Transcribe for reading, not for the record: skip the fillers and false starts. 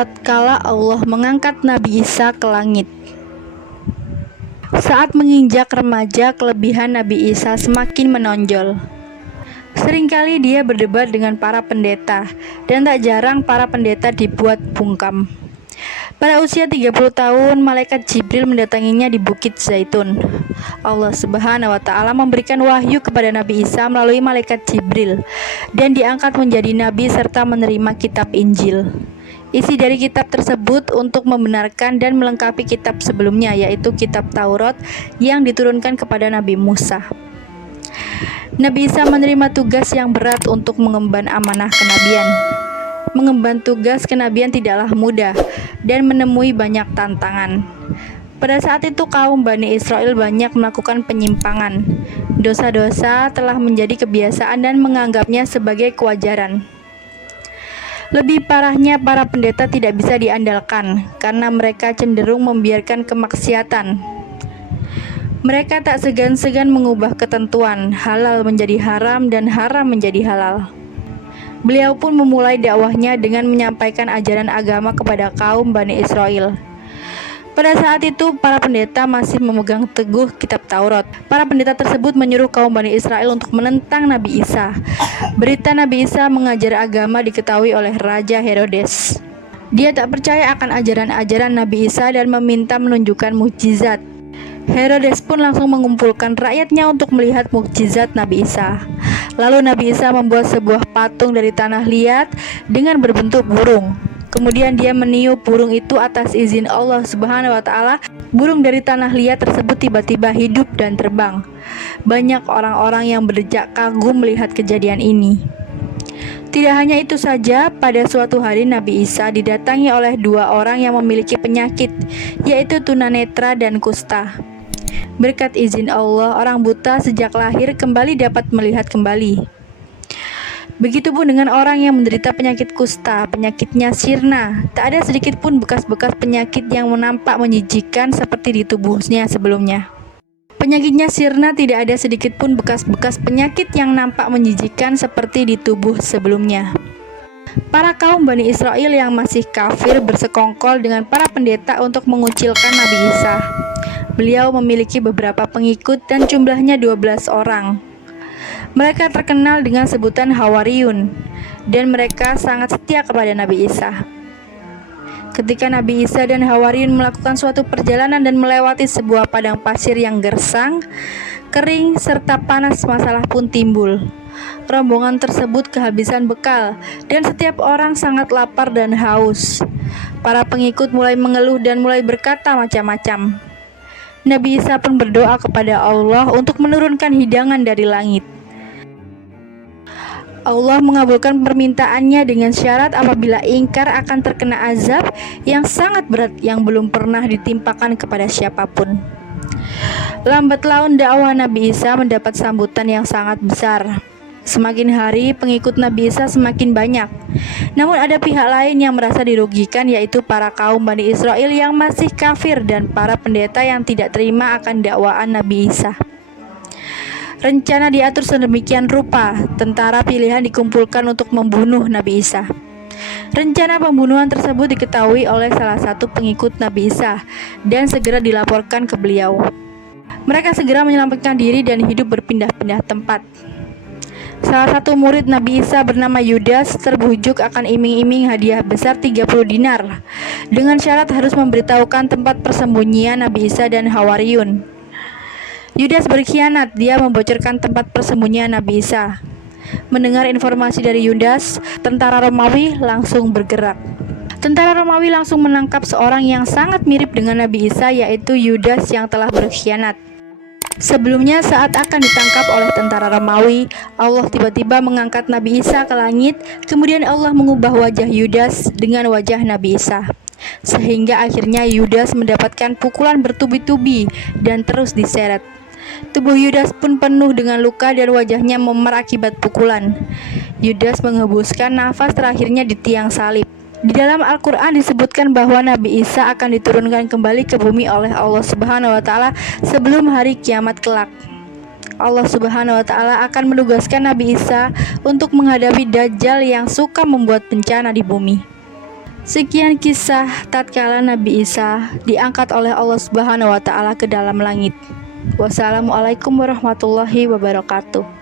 tatkala Allah mengangkat Nabi Isa ke langit. Saat menginjak remaja, kelebihan Nabi Isa semakin menonjol. Seringkali dia berdebat dengan para pendeta, dan tak jarang para pendeta dibuat bungkam. Pada usia 30 tahun, malaikat Jibril mendatanginya di Bukit Zaitun. Allah Subhanahu wa Ta'ala memberikan wahyu kepada Nabi Isa melalui malaikat Jibril, dan diangkat menjadi nabi serta menerima kitab Injil. Isi dari kitab tersebut untuk membenarkan dan melengkapi kitab sebelumnya, yaitu kitab Taurat yang diturunkan kepada Nabi Musa. Nabi Isa menerima tugas yang berat untuk mengemban amanah kenabian. Mengemban tugas kenabian tidaklah mudah dan menemui banyak tantangan. Pada saat itu kaum Bani Israel banyak melakukan penyimpangan. Dosa-dosa telah menjadi kebiasaan dan menganggapnya sebagai kewajaran. Lebih parahnya, para pendeta tidak bisa diandalkan karena mereka cenderung membiarkan kemaksiatan. Mereka tak segan-segan mengubah ketentuan, halal menjadi haram dan haram menjadi halal. Beliau pun memulai dakwahnya dengan menyampaikan ajaran agama kepada kaum Bani Israel. Pada saat itu, para pendeta masih memegang teguh kitab Taurat. Para pendeta tersebut menyuruh kaum Bani Israel untuk menentang Nabi Isa. Berita Nabi Isa mengajar agama diketahui oleh Raja Herodes. Dia tak percaya akan ajaran-ajaran Nabi Isa dan meminta menunjukkan mukjizat. Herodes pun langsung mengumpulkan rakyatnya untuk melihat mukjizat Nabi Isa. Lalu Nabi Isa membuat sebuah patung dari tanah liat dengan berbentuk burung. Kemudian dia meniup burung itu atas izin Allah Subhanahu wa Ta'ala. Burung dari tanah liat tersebut tiba-tiba hidup dan terbang. Banyak orang-orang yang berdecak kagum melihat kejadian ini. Tidak hanya itu saja, pada suatu hari Nabi Isa didatangi oleh dua orang yang memiliki penyakit, yaitu tunanetra dan kusta. Berkat izin Allah, orang buta sejak lahir kembali dapat melihat kembali. Begitupun dengan orang yang menderita penyakit kusta, penyakitnya sirna. Tak ada sedikit pun bekas-bekas penyakit yang nampak menjijikan seperti di tubuhnya sebelumnya. Penyakitnya sirna, tidak ada sedikit pun bekas-bekas penyakit yang nampak menjijikan seperti di tubuh sebelumnya. Para kaum Bani Israel yang masih kafir bersekongkol dengan para pendeta untuk mengucilkan Nabi Isa. Beliau memiliki beberapa pengikut dan jumlahnya 12 orang. Mereka terkenal dengan sebutan Hawariyun, dan mereka sangat setia kepada Nabi Isa. Ketika Nabi Isa dan Hawariyun melakukan suatu perjalanan dan melewati sebuah padang pasir yang gersang, kering, serta panas, masalah pun timbul. Rombongan tersebut kehabisan bekal, dan setiap orang sangat lapar dan haus. Para pengikut mulai mengeluh dan mulai berkata macam-macam. Nabi Isa pun berdoa kepada Allah untuk menurunkan hidangan dari langit. Allah mengabulkan permintaannya dengan syarat apabila ingkar akan terkena azab yang sangat berat yang belum pernah ditimpakan kepada siapapun. Lambat laun dakwah Nabi Isa mendapat sambutan yang sangat besar. Semakin hari pengikut Nabi Isa semakin banyak. Namun ada pihak lain yang merasa dirugikan, yaitu para kaum Bani Israel yang masih kafir dan para pendeta yang tidak terima akan dakwaan Nabi Isa. Rencana diatur sedemikian rupa, tentara pilihan dikumpulkan untuk membunuh Nabi Isa. Rencana pembunuhan tersebut diketahui oleh salah satu pengikut Nabi Isa dan segera dilaporkan ke beliau. Mereka segera menyelamatkan diri dan hidup berpindah-pindah tempat. Salah satu murid Nabi Isa bernama Yudas terbujuk akan iming-iming hadiah besar 30 dinar dengan syarat harus memberitahukan tempat persembunyian Nabi Isa dan Hawariyun. Yudas berkhianat, dia membocorkan tempat persembunyian Nabi Isa. Mendengar informasi dari Yudas, tentara Romawi langsung bergerak. Tentara Romawi langsung menangkap seorang yang sangat mirip dengan Nabi Isa, yaitu Yudas yang telah berkhianat. Sebelumnya, saat akan ditangkap oleh tentara Romawi, Allah tiba-tiba mengangkat Nabi Isa ke langit. Kemudian Allah mengubah wajah Yudas dengan wajah Nabi Isa, sehingga akhirnya Yudas mendapatkan pukulan bertubi-tubi dan terus diseret. Tubuh Yudas pun penuh dengan luka dan wajahnya memar akibat pukulan. Yudas menghembuskan nafas terakhirnya di tiang salib. Di dalam Al-Quran disebutkan bahwa Nabi Isa akan diturunkan kembali ke bumi oleh Allah Subhanahu wa Ta'ala sebelum hari kiamat kelak. Allah Subhanahu wa Ta'ala akan menugaskan Nabi Isa untuk menghadapi Dajjal yang suka membuat bencana di bumi. Sekian kisah tatkala Nabi Isa diangkat oleh Allah Subhanahu wa taala ke dalam langit. Wassalamualaikum warahmatullahi wabarakatuh.